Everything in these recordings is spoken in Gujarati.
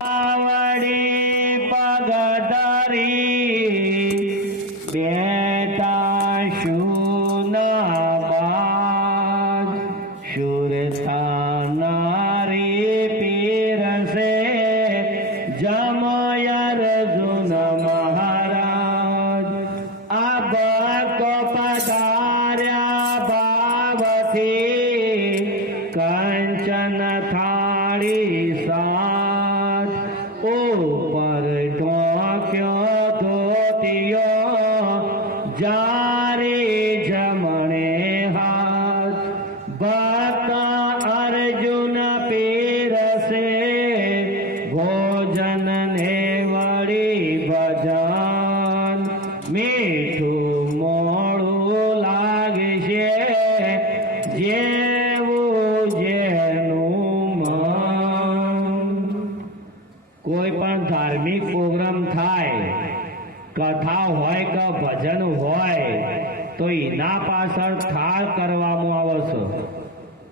आवड़ी पगधरी बेटा शुनाबाद शुरथानारी पीर से जमयर जुन महाराज अब को पधार्या भावथी कंचन थाड़ी साथ ऊपर ढोक्यो धोतियो जारे जमणे हाथ भक्त अर्जुन पीर से भोजन ने वड़ी भजन मीठू मोड़ू लागशे जेवू जेનું મન। કોઈ પણ ધાર્મિક પ્રોગ્રામ થાય, કથા હોય કે ભજન હોય તો એના પાછળ થાળ કરવામાં આવે છે।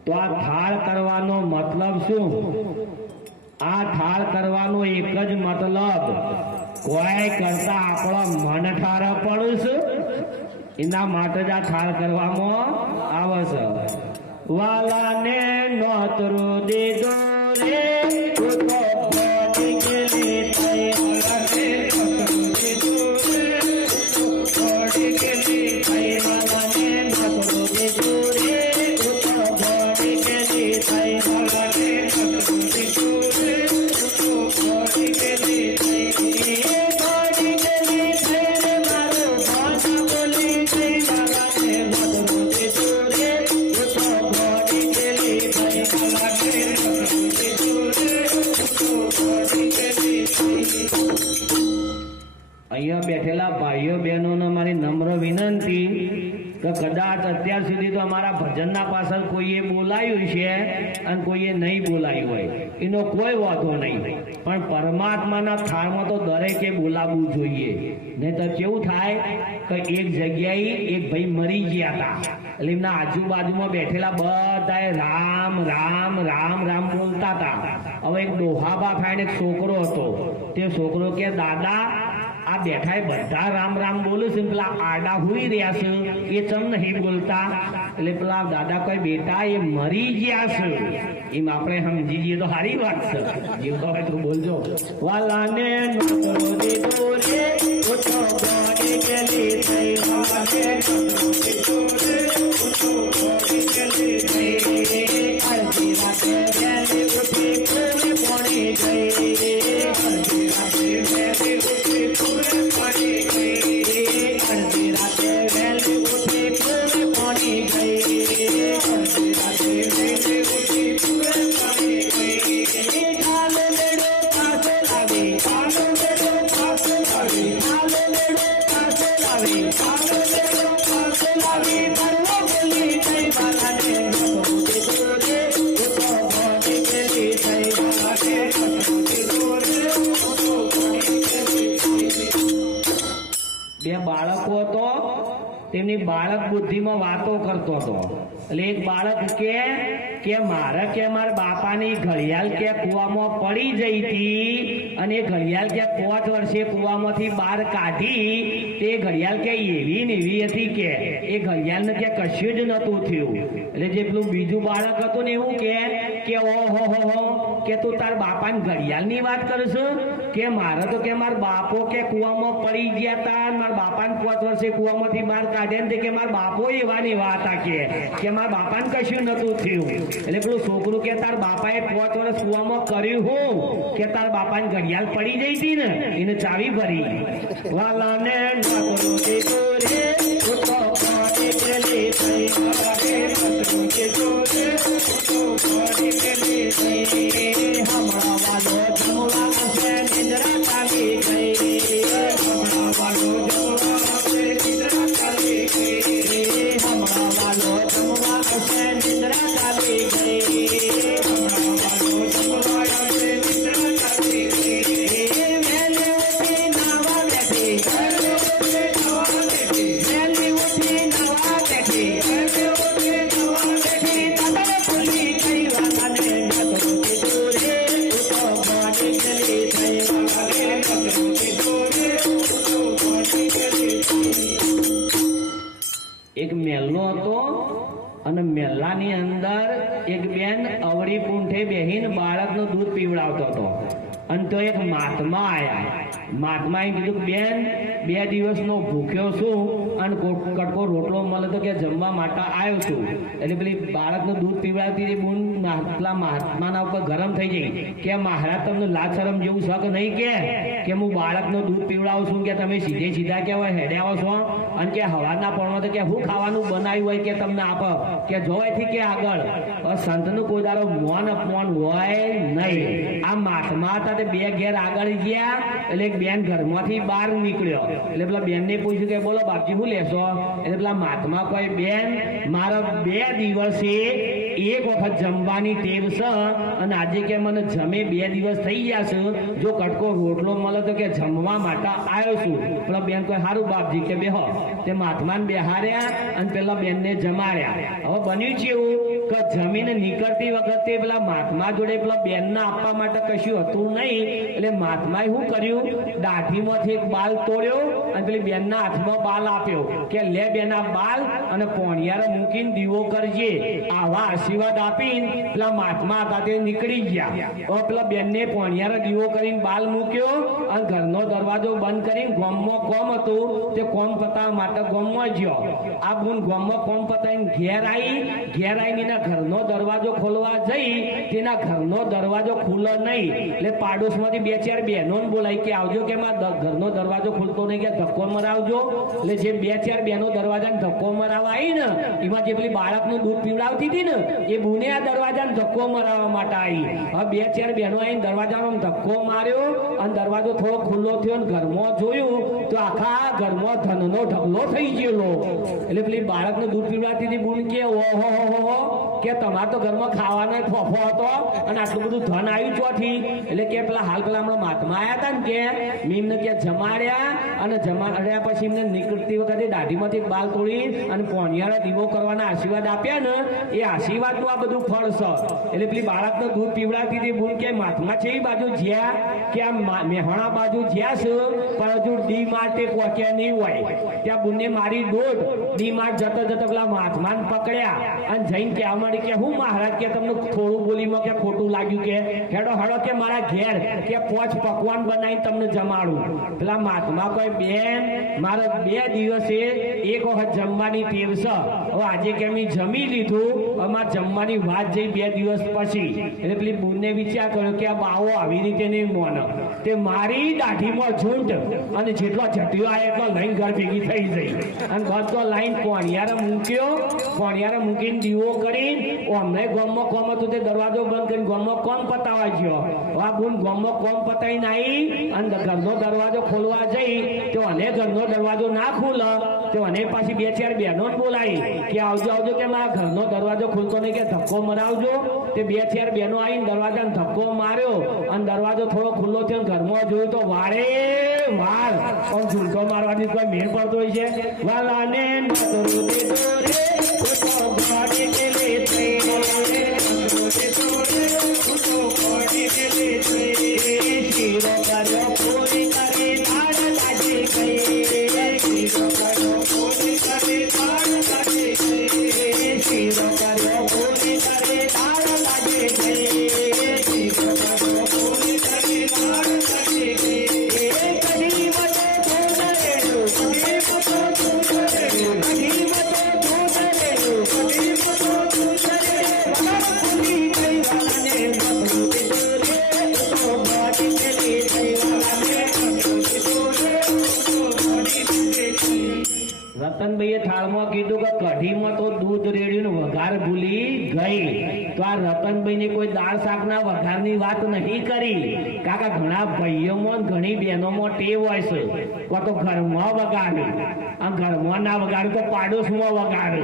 તો આ થાળ કરવાનો મતલબ શું? આ થાળ કરવાનો એક જ મતલબ કોઈ કરતા આપણો મન ઠાર પડું છે એના માટે જ આ થાળ કરવામાં આવે છે। વાલાને નોતરું દીધું રે અહીંયા બેઠેલા ભાઈઓ બહેનોને મારી નમ્ર વિનંતી કે કદાચ અત્યાર સુધી તો અમારા ભજનના પાછળ કોઈએ બોલાયું છે અને કોઈએ નહીં બોલાયું હોય એનો કોઈ વાંધો નહીં, પણ પરમાત્માના થાળમાં તો દરેકે બોલાવવું જોઈએ। નહીં તો કેવું થાય કે એક જગ્યાએ એક ભાઈ મરી ગયા હતા, એટલે એમના આજુબાજુમાં બેઠેલા બધાએ રામ રામ રામ રામ બોલતા હતા। હવે એક ડોહાબા ખાઈને એક છોકરો હતો, તે છોકરો કે દાદા આ બેઠા બધા રામ રામ બોલે છે, પેલા આડા હુઈ રહ્યા છે એ ચમ નહીં બોલતા? એટલે પેલા દાદા કોઈ બેટા એ મરી ગયા છે, એમ આપણે સમજી જઈએ તો સારી વાત છે। જીવતો હોય તો બોલજો। વાલાને નોતરો દીધો રે ઉઠો ગોડી ગેલી થઈ વાલાને નોતરો દીધો રે ઉઠો ગોડી ગેલી થઈ અડધી રાતે વહેલી ઉઠી પૂરે પડી ગઈ અડધી રાતે વહેલી ઉઠી પૂરે પડી ગઈ અડધી રાતે વહેલી ઉઠી પૂરે પડી ગઈ અડધી રાતે વહેલી ઉઠી પૂરે પડી ગઈ ચાલ લેડો પાસે લાવી ચાલ લેડો પાસે લાવી ચાલ લેડો પાસે લાવી ચાલ લેડો પાસે લાવી બલ્લો ગલી થઈ બાલાને નોતરો દીધો રે ઉઠો ગોડી ગેલી થઈ બાલાને નોતરો દીધો રે ઉઠો ગોડી ગેલી થઈ। બે બાળકો હતો, તેમની બાળક બુદ્ધિમાં વાતો કરતો હતો। એટલે એક બાળક કે મારે કે મારા બાપાની ઘડિયાળ કે કૂવામાં પડી જઈ હતી અને એ ઘડિયાળ કે 5 વર્ષે કૂવામાંથી બહાર કાઢી, તે ઘડિયાળ કે એવી ને એવી હતી કે એ ઘડિયાળને કે કશું જ નહોતું થયું। એટલે જે પેલું બીજું બાળક હતું ને એવું કે ઓહો હો કે તું તાર બાપાની ઘડિયાળની વાત કરશો કે મારે તો કે મારા બાપો કે કૂવામાં પડી ગયા હતા, મારા બાપાને 5 વર્ષે કૂવામાંથી બહાર કાઢ્યા ને કે મારા બાપો એવા ને એવા હતા કે મારા બાપાને કશું નતું થયું। એટલે પેલું છોકરું કે તાર બાપાએ 5 વર્ષ કૂવામાં કર્યું હું કે તાર બાપાની ઘડિયાળ પડી જઈ હતી ને એને ચાવી ભરી। વાલાને નોતરો દીધો રે ઉઠો ગોડી ગેલી થઈ વાલાને નોતરો દીધો રે ઉઠો ગોડી ગેલી થઈ હમણાં વાલો જમવા હશે નિંદ્રા ચાલી ગઈ હમણાં વાલો જમવા હશે નિંદ્રા ચાલી ગઈ હમણાં વાલો જમવા હશે નિંદ્રા ચાલી ગઈ હમણાં વાલો જમવા હશે નિંદ્રા ચાલી ગઈ વહેલી ઉઠી નાવા બેઠી વહેલી ઉઠી નાવા બેઠી હતો. અને તો એક મહાત્મા આયા. મહાત્માએ કીધું બેન 2 દિવસનો ભૂખ્યો છું અને કટકો રોટલો મળે તો કે જમવા માટે આવ્યો છું. એટલે પેલી બાળકનું દૂધ પીવડાવતી બૂન પેલા મહાત્માના ઉપર ગરમ થઈ ગઈ કે મહારાજ તમને લાજ શરમ જેવું છે કે નહીં કે હું બાળકનું દૂધ પીવડાવું છું કે તમે સીધા કહેવાય હેડે આવો છો અને કે હવાના પણમાં તો કે હું ખાવાનું બનાવ્યું હોય કે તમને આપો કે જોવાયથી કે આગળ સંતનું કોઈ દારો મોન અપમાન હોય નહીં. આ મહાત્મા હતા તે 2 ઘેર આગળ ગયા એટલે એક બેન ઘરમાંથી બહાર નીકળ્યો. એટલે પેલા બેનને પૂછ્યું કે બોલો બાપજી શું લેશો? એટલે પેલા મહાત્મા કોઈ બેન મારા 2 દિવસે એક વખત જમવાની ટેવ છે અને આજે કે મને જમે 2 દિવસ થઈ ગયા છે, જો કટકો રોટલો મળે તો કે જમવા માટે આવ્યો છું. પેલા બેન કોઈ સારું બાપજી કે બેહો. તે મહાત્માને બેહાર્યા અને પેલા બેનને જમાડ્યા. હવે બન્યું છે એવું કે જમીને નીકળતી વખતે પેલા મહાત્મા જોડે પેલા બેનને આપવા માટે કશું હતું નહીં. એટલે મહાત્માએ શું કર્યું, દાઢીમાંથી એક બાલ તોડ્યો અને પેલી બેનના હાથમાં બાલ આપ્યો કે લે બેના બાલ અને પોણિયારે મૂકીને દીવો કરજે. આવા આશીર્વાદ આપીને પેલા મહાત્મા હતા તે નીકળી ગયા. પેલા બેનને પોણિયારે દીવો કરીને બાલ મૂક્યો અને ઘરનો દરવાજો બંધ કરીને ગામમાં કોમ હતું તે કોમ પતાવવા માટે ગામમાં ગયો. આ બુન ગામમાં કોમ પતાવીને ઘેર આવીને ઘરનો દરવાજો ખોલવા જઈ તેના ઘરનો દરવાજો ખુલ્લો નહીં. એટલે પાડોશમાંથી 2-4 બહેનો બોલાય કે આવજો કે ઘરનો દરવાજો ખુલતો નહીં કે ધક્કો મરાવજો. એટલે જે 2-4 બહેનો દરવાજાને ધક્કો મરાવવા આવી ને એમાં જે પેલી બાળકનું દૂધ પીવડાવતી હતી ને એ બુને આ દરવાજાને ધક્કો મરાવવા માટે આવી. હવે 2-4 બહેનો આવીને દરવાજાનો ધક્કો માર્યો અને દરવાજો થોડો ખુલ્લો થયો અને ઘરમાં જોયું તો આખા ઘરમાં ધનનો ઢગલો થઈ ગયેલો. એટલે પેલી બાળકનું દૂધ પીવડાવતી હતી બુન કે ઓહો કે તમારે તો ઘરમાં ખાવાનો ફોફો હતો અને આટલું બધું ધન આવ્યું ચોથી. એટલે કે પેલા હાલ પેલા હમણાં મહાત્મા આવ્યા હતા ને કે મીમને કે જમાડ્યા અને જમાડ્યા પછી એમને નીકળતી વખતે દાઢીમાંથી બાલ તોડી અને પોણિયારો દીવો કરવાના આશીર્વાદ આપ્યા ને એ આશીર્વાદનું આ બધું ફળ છે. એટલે પેલી બાળકનું દૂધ પીવડાવતી હતી બુન કે મહાત્મા છે એ બાજુ જ્યાં કે આ મેહણા બાજુ જ્યાં છે પણ હજુ ડી માર્ટે પહોંચ્યા નહીં હોય. ત્યાં બુનને મારી દોઢ ડી માર્ટ જતા પેલા મહાત્માને પકડ્યા અને જઈને કહેવા માંડી કે હું મહારાજ કે તમને થોડું બોલીમાં કે ખોટું લાગ્યું કે હેડો કે મારા ઘેર કે 5 પકવાન બનાવીને તમને જમાડું. પેલા મહાત્મા કોઈ બેન મારે 2 દિવસે એક વખત જમવાની ટેવ છે, હવે આજે કે મેં જમી લીધું અમારે જમવાની વાત જઈ 2 દિવસ પછી. એટલે પેલી બુનને વિચાર કર્યો કે આ બાવો આવી રીતે નહીં મોને તે મારી દાઢીમાં ઝૂંટ અને જેટલો ઝટ્યો આવે એટલો લઈને ઘર ભેગી થઈ જઈ અને બધો લાઈન પોણિયારે મૂકીને દીવો કરીને અમને ગામમાં કોમ હતું તે દરવાજો બંધ કરીને ગામમાં કોમ પતાવવા ગયો. આ બુન ગામમાં કોમ પતાવીને આવી અને ઘરનો દરવાજો ખોલવા જઈ તો અને ઘરનો દરવાજો ના ખુલે તો અને પાછી 2-4 બહેનો બોલાવી કે આવજો કે મારા ઘરનો દરવાજો ખુલતો નહીં કે ધક્કો મરાવજો. તે 2-4 બહેનો આવીને દરવાજાને ધક્કો માર્યો અને દરવાજો થોડો ખુલ્લો થયો ઘરમાં જોયું તો વાળે વાળ પણ ઝૂંટો મારવાની કોઈ મેળ પડતો હોય છે. વાલાને રતનભાઈએ થાળમાં કીધું કે કઢીમાં તો દૂધ રેડ્યું વઘાર ભૂલી ગઈ. તો આ રતનભાઈને કોઈ દાળ શાકના વઘારની વાત નહીં કરી. કાકા ઘણા ભાઈઓમાં ઘણી બહેનોમાં ટેવ હોય છે તો ઘરમાં વગાડે અને ઘરમાં ના વગાડે તો પાડોશમાં વગાડે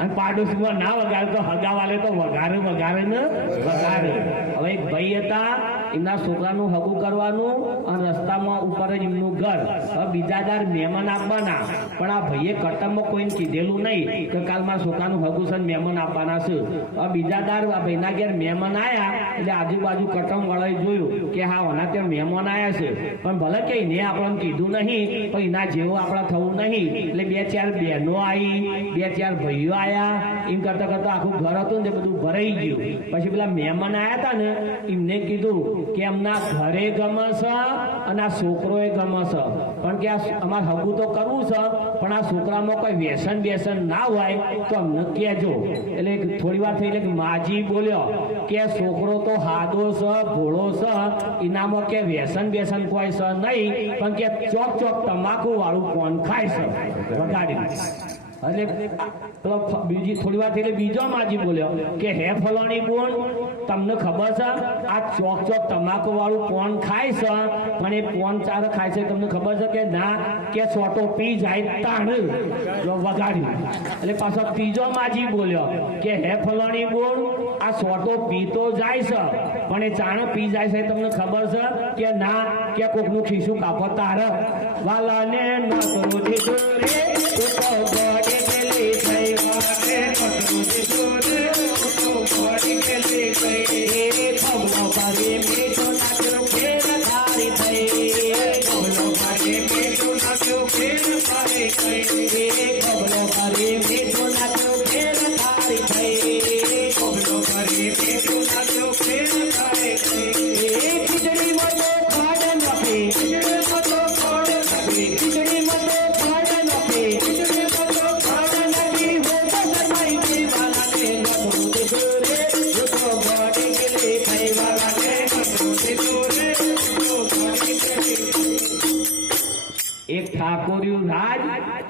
અને પાડોશમાં ના વગાડે તો હગાવાલે તો વઘારે ને વઘારે. હવે એક ભાઈ હતા એમના છોકરાનું હગું કરવાનું અને રસ્તામાં ઉપર જ એમનું ઘર. હવે બીજા દાર મહેમાન આપવાના પણ આ ભાઈએ કટમમાં કોઈને કીધેલું નહીં કે કાલ મારા છોકરાનું હગું છે મહેમાન આપવાના છે. હવે બીજા દાર આ ભાઈના ઘેર મહેમાન આવ્યા એટલે આજુબાજુ કટમ વાળાએ જોયું કે હા ઓના ત્યાં મહેમાન આવ્યા છે પણ ભલે કે એને આપણને કીધું નહીં પણ એના જેવું આપણે થવું નહીં. એટલે 2-4 બહેનો આવી 2-4 ભાઈઓ આવ્યા એમ કરતા આખું ઘર હતું ને બધું ભરાઈ ગયું. પછી પેલા મહેમાન આવ્યા હતા ને એમને કીધું કે એમના ઘરે ગમે છે અને આ છોકરોએ ગમે છે, પણ કે આ અમારે હગું તો કરવું છે, પણ આ છોકરામાં કોઈ વ્યસન ના હોય તો અમને કહેજો. એટલે થોડી વાર થઈ એટલે માજી બોલ્યો કે છોકરો તો હાદો છે, ભોળો છે, એનામાં કે વ્યસન કોઈ છે નહીં, પણ કે ચોક તમાકુ વાળું કોણ ખાય છે વગાડી. એટલે બીજી થોડી વાર એટલે બીજો માજી બોલ્યો કે હે ફલાણી બોન, તમને ખબર છે આ ચોક તમાકુ વાળું પોન ખાય છે, પણ એ પોન ચાર ખાય છે તમને ખબર છે કે ના, કે સોટો પી જાય તાણ વગાડ્યું. એટલે પાછો ત્રીજો માજી બોલ્યો કે હે ફલાણી બોન, આ સોટો પીતો જાય છે, પણ એ ચાણ પી જાય છે તમને ખબર છે કે ના, કે કોકનું ખીસું કાપો તાર વાલાને ના કરો દીધો રે ગોડે ગેલી થઈ વાલે પકડું દીધો રે ગોડે ગેલી થઈ ભવલો પારે મીઠો નાખ્યો ફેર ધારી થઈ ભવલો પારે મીઠો નાખ્યો ફેર ધારી થઈ ભવલો પારે મીઠો નાખ્યો ફેર ધારી થઈ ભવલો પારે મીઠો નાખ્યો ફેર ધારી થઈ ખીચડી મતો ખાડ નથી ખીચડી મતો ખાડ નથી ખીચડી મતો ખાડ નથી ખીચડી મતો ખાડ નથી હો તો શરમાઈ ગઈ વાલા કે નતો દીધો રે તો ગોડે ગેલી થઈ વાલા કે નતો દીધો રે તો ગોડે ગેલી. એક ઠાકોરિયું રાજ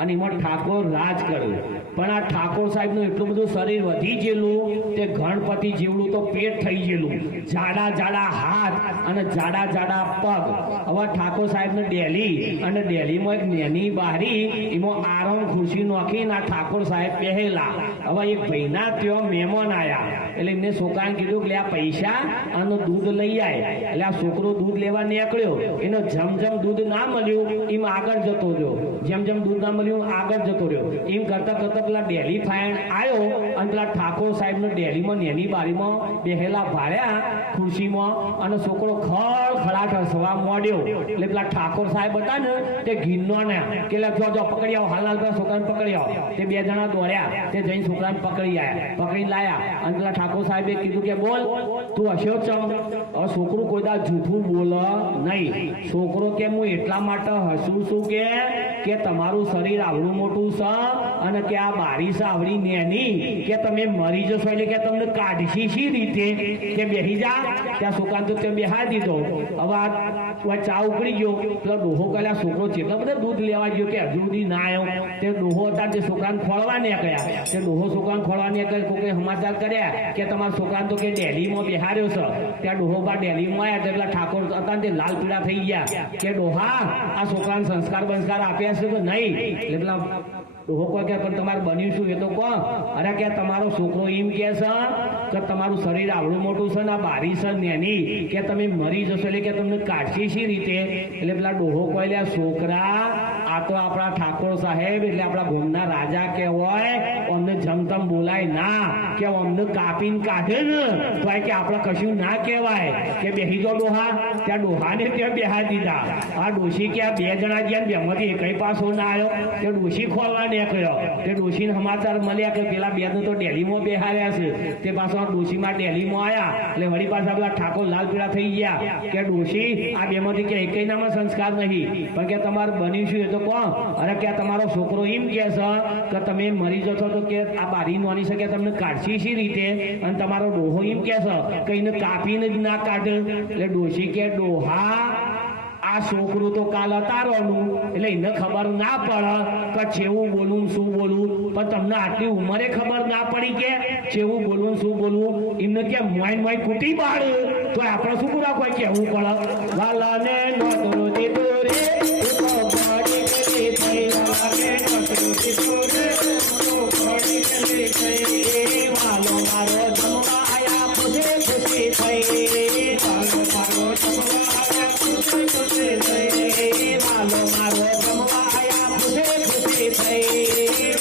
અને એમાં ઠાકોર રાજ કર્યું, પણ આ ઠાકોર સાહેબનું એટલું બધું શરીર વધી ગયેલું તે ગણપતિ જેવડું તો પેટ થઈ ગયેલું, જાડા હાથ અને જાડા પગ. હવે ઠાકોર સાહેબને દિલ્હીમાં એક નેની બારી એમાં આરામ ખુરશી નોખીને આ ઠાકોર સાહેબ પહેલા. હવે એક ભાઈના ત્યાં મહેમાન આવ્યા, એટલે એમને છોકરાને કીધું કે આ પૈસા આનું દૂધ લઈ આય. એટલે આ છોકરો દૂધ લેવા નીકળ્યો, એનો જેમ દૂધ ના મળ્યું એમ આગળ જતો રહ્યો, જેમ દૂધ ના મળ્યું આગળ જતો રહ્યો. એમ કરતા પેલા ડેલી ફાયણ આવ્યો અને પેલા ઠાકોર સાહેબને ડેલીમાં નેની બારીમાં બેહેલા ભાળ્યા ખુરશીમાં, અને છોકરો ખળખળાટ હસવા માંડ્યો. એટલે પેલા ઠાકોર સાહેબ હતા ને તે ઘીનો ને કે જો પકડી આવો, હાલ પેલા છોકરાને પકડી આવો. તે બે જણા દોડ્યા, તે જઈને છોકરાને પકડીને લાયા. અને પેલા ઠાકોર સાહેબે કીધું કે બોલ તું હસ્યો ચમ. હવે છોકરું કોઈ દા જૂઠું બોલ નહીં. છોકરો કે હું એટલા માટે હસું છું કે તમારું શરીર આવડું મોટું છે અને કે આ બારી છે આવડી નેની, કે તમે મરી જશો એટલે કે તમને કાઢશી શી રીતે, કે બેસી જા. ત્યાં છોકરાને તો તે બેહાડી દીધો. હવે આ ચા ઉકળી ગયો, પેલો ડોહો કલ્યા છોકરો જેટલા બધા દૂધ લેવા ગયો કે હજુ સુધી ના આવ્યો. તે ડોહો હતા તે છોકરાને ખોળવા નીકળ્યા, તે ડોહો છોકરાને ખોળવા નીકળ્યા. કોકે સમાચાર કર્યા કે તમારા છોકરાને તો કે ડેલીમાં બેહાર્યો છે. ત્યાં ડોહો બા ડેલીમાં આવ્યા, પેલા ઠાકોર હતા તે લાલ પીળા થઈ ગયા કે ડોહા આ છોકરાને સંસ્કાર આપ્યા છે કે નહીં. એટલે પેલા ડોહો કોઈ કે પણ તમારે બન્યું શું એ તો કહો. અરે કે તમારો છોકરો એમ કે છે કે તમારું શરીર આવડું મોટું છે ને આ બારી છે નેની, કે તમે મરી જશો એટલે કે તમને કાઢશી શી રીતે. એટલે પેલા ડોહો કોઈ લે છોકરા આ તો આપણા ઠાકોર સાહેબ એટલે આપણા ભૂમના રાજા કહેવાય, અમને જમતમ બોલાય ના, કે અમને કાપીને કાઢે ને તો કે આપણે કશું ના કહેવાય. કે બેહી જો ડોહા. ત્યાં ડોહાને ત્યાં બેહા દીધા. આ ડોશી કે આ બે જણા ગયા બેમાંથી એકઈ પાછો ના આવ્યો. તે ડોશી ખોલવા નીકળ્યો, તે ડોશીને સમાચાર મળ્યા કે પેલા બે તો ડેલીમાં બેહાર્યા છે. તે પાછો ડોશીમાં ડેલીમાં આવ્યા. એટલે વળી પાછા પેલા ઠાકોર લાલ પીળા થઈ ગયા કે ડોશી આ બેમાંથી કે એકઈનામાં સંસ્કાર નહીં, પણ કે તમારે બન્યું શું એ તો કહો. અરે કે તમારો છોકરો એમ કે છે કે તમે મરી જશો તો કે આ બારી નોની શકે તમને કાઢશી શી રીતે, અને તમારો ડોહો એમ કે છે કે એને કાપીને જ ના કાઢે. એટલે ડોશી કે ડોહા આ છોકરું તો કાલ અતારવાનું, એટલે એને ખબર ના પડે કે છેવું બોલવું શું બોલવું. પણ તમને આટલી ઉંમરે ખબર ના પડી કે છેવું બોલવું શું બોલવું. એમને કે મોય કૂટી પાડ તો આપણે શું પૂરા કોઈ કેવું પડે. વાલાને નોતરો દીધો રે વાલો મારો જમવા આયા ખુદે ખુશી થઈ. વાલો મારો જમવા આયા ખુદે ખુશી થઈ. વાલો મારો જમવા આયા ખુદે ખુશી થઈ.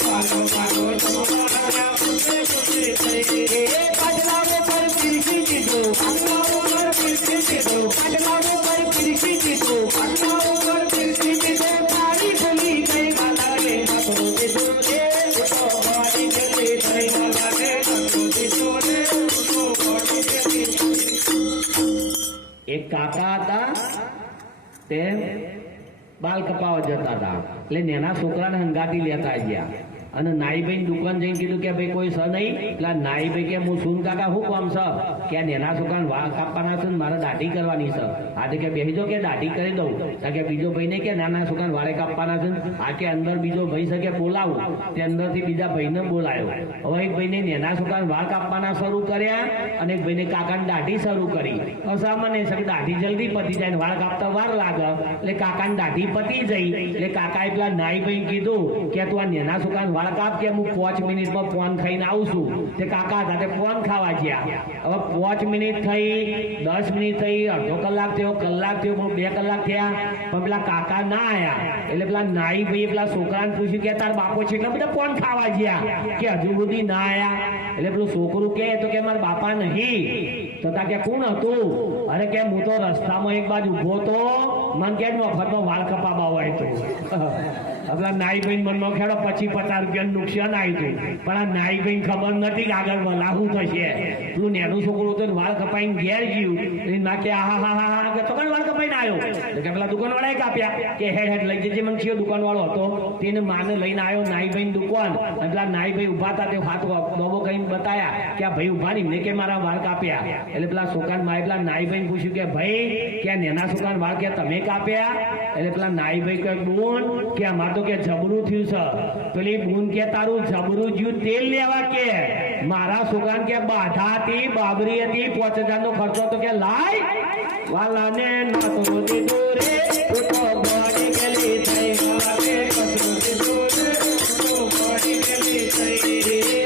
વાલો મારો જમવા આયા ખુદે ખુશી થઈ. કાઢલાવો પર પીરસી દીધો, કાઢલાવો પર પીરસી દીધો, કાઢલાવો પર હતા તે બાલ કપાવા જતા હતા એટલે નેના છોકરાને હંગાટી લેતા ગયા અને નાઈભાઈ દુકાન જઈને કીધું કે ભાઈ કોઈ સ નહીં એટલે નાઈભાઈ કે હું સુન કાકા શું કામ છે કે આ નેના છોકરાને વાળ કાપવાના છે ને મારે દાઢી કરવાની છે આજે કે બેસી કે દાઢી કરી દઉં કે બીજો ભાઈ ને કે નાના છોકરાને વાળે કાપવાના છે આ કે અંદર બીજો ભાઈ છે કે બોલાવું તે અંદરથી બીજા ભાઈને બોલાયો હવે એક ભાઈને નેના છોકરાને વાળ કાપવાના શરૂ કર્યા અને એક ભાઈને કાકાને દાઢી શરૂ કરી અસામાન્ય છે દાઢી જલ્દી પતી જાય વાળ કાપતા વાર લાગે એટલે કાકાને દાઢી પતી જઈ એટલે કાકાએ પેલા નાઈભાઈ કીધું કે તું આ નેના છોકરાને વાળ કાપ કે હું 5 મિનિટમાં પોન ખાઈને આવું છું તે કાકા હતા તે પોન ખાવા ગયા હવે 5 મિનિટ થઈ 10 મિનિટ થઈ અડધો કલાક થયો કલાક થયો 2 કલાક થયા પણ પેલા કાકા ના આયા એટલે પેલા નાઈ ભાઈ પેલા છોકરાને પૂછ્યું કે તાર બાપો છે એટલે બધા પોન ખાવા ગયા કે હજુ સુધી ના આયા એટલે પેલું છોકરું કે તો કે મારા બાપા નહીં તો તા કે કોણ હતું અરે કે હું તો રસ્તામાં એક બાજુ ઉભો તો મન કે મફતમાં વાળ કપાવા હોય તો આપણા નાઈભાઈ મનમાં ખેડો 50-50 રૂપિયાનું નુકસાન આવ્યું પણ આ નાઈભાઈ ખબર નથી કે આગળ વલાહું થશે પેલું નેનું છોકરું તો વાળ કપાઈને ઘેર ગયું ના કે હા હા હા હા કે તો પણ વાળ કપાઈને આવ્યો કે પેલા દુકાનવાળાએ કાપ્યા કે હેડ લઈ જજે મને કયો દુકાનવાળો હતો તેને માને લઈને આવ્યો નાઈભાઈ દુકાન અને પેલા નાઈભાઈ ઉભા હતા તે હાથ ડોબો કહીને બતાયા કે આ ભાઈ ઉભા નહીં કે મારા વાળ કાપ્યા એટલે પેલા છોકરાને માય પેલા નાઈભાઈ પૂછ્યું કે ભાઈ કે નેના છોકરાને વાળ કે તમે કાપ્યા એટલે પેલા નાઈભાઈ કહે બોન કે અમાર તો કે જબરું થયું છે પેલી બૂન કે તારું જબરું જ્યું તેલ લેવા કે મારા છોકરાને કે બાધા હતી બાબરી હતી 5000 નો ખર્ચો તો કે લાય વાલાને નતો દીધો રે તો બોડી ગલી થઈ વાલે કસરો દીધો રે તો બોડી ગલી થઈ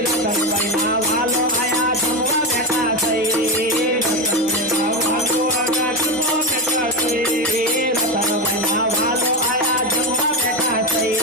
રતનભાઈ ના વાલો આયા જમવા બેઠા થઈ રતનભાઈ વાલો આયા જમવા બેઠા થઈ રતનભાઈ ના વાલો આયા જમવા બેઠા થઈ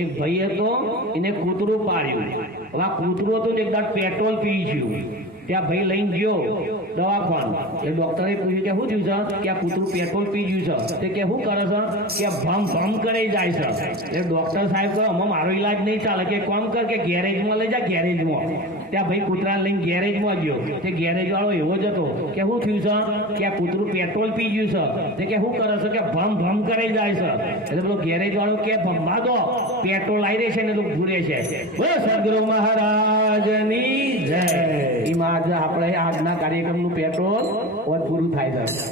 એક ભાઈએ તો એને કૂતરું પાડ્યું હવે આ કૂતરું હતું એક દાડ પેટ્રોલ પી ગયું ત્યાં ભાઈ લઈને ગયો દવાખાનું એટલે ડોક્ટરે પૂછ્યું કે શું થયું છે કે આ કૂતરું પેટ્રોલ પી ગયું છે તે કે શું કરે છે કે ભમ ભમ કરે જાય છે એટલે ડોક્ટર સાહેબ કહે આમાં મારો ઈલાજ નહીં ચાલે કે કોમ કર કે ગેરેજમાં લઈ જા ગેરેજમાં ત્યાં ભાઈ કૂતરાને લઈને ગેરેજમાં ગયો તે ગેરેજ વાળો એવો જ હતો કે શું થયું છે કે આ કૂતરું પેટ્રોલ પી ગયું છે તે કે શું કરે છે કે ભમ ભમ કરે જાય છે એટલે પેલો ગેરેજ વાળો કે ભમવા દો પેટ્રોલ આવી રહેશે ને તો ભૂરે છે સદગુરુ મહારાજની જય. એમાં આજે આપણે આજના કાર્યક્રમનું પેટ્રોલ પૂરું થાય છે.